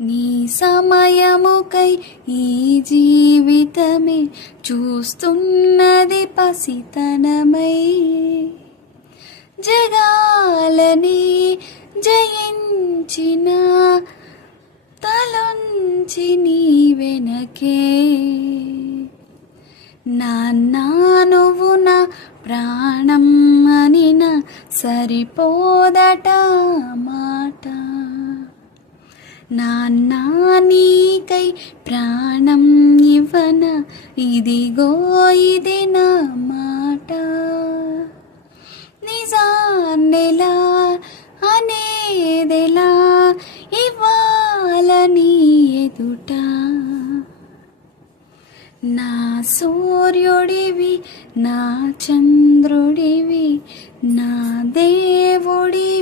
నీ సమయముకై ఈ జీవితమే చూస్తున్నది పసితనమై. జగాలని జయించిన తలొంచి నీ వెనకే. నాన్నా నువ్వు నా ప్రాణం అనిన సరిపోదట మాట. నాన్నా నీకై ప్రాణం ఇవ్వన ఇదిగో ఇది నా మాట. నిజాన్నెలా అనేదెలా ఇవాళ నీ ఎదుట. నా సూర్యుడివి నా చంద్రుడివి నా దేవుడివి.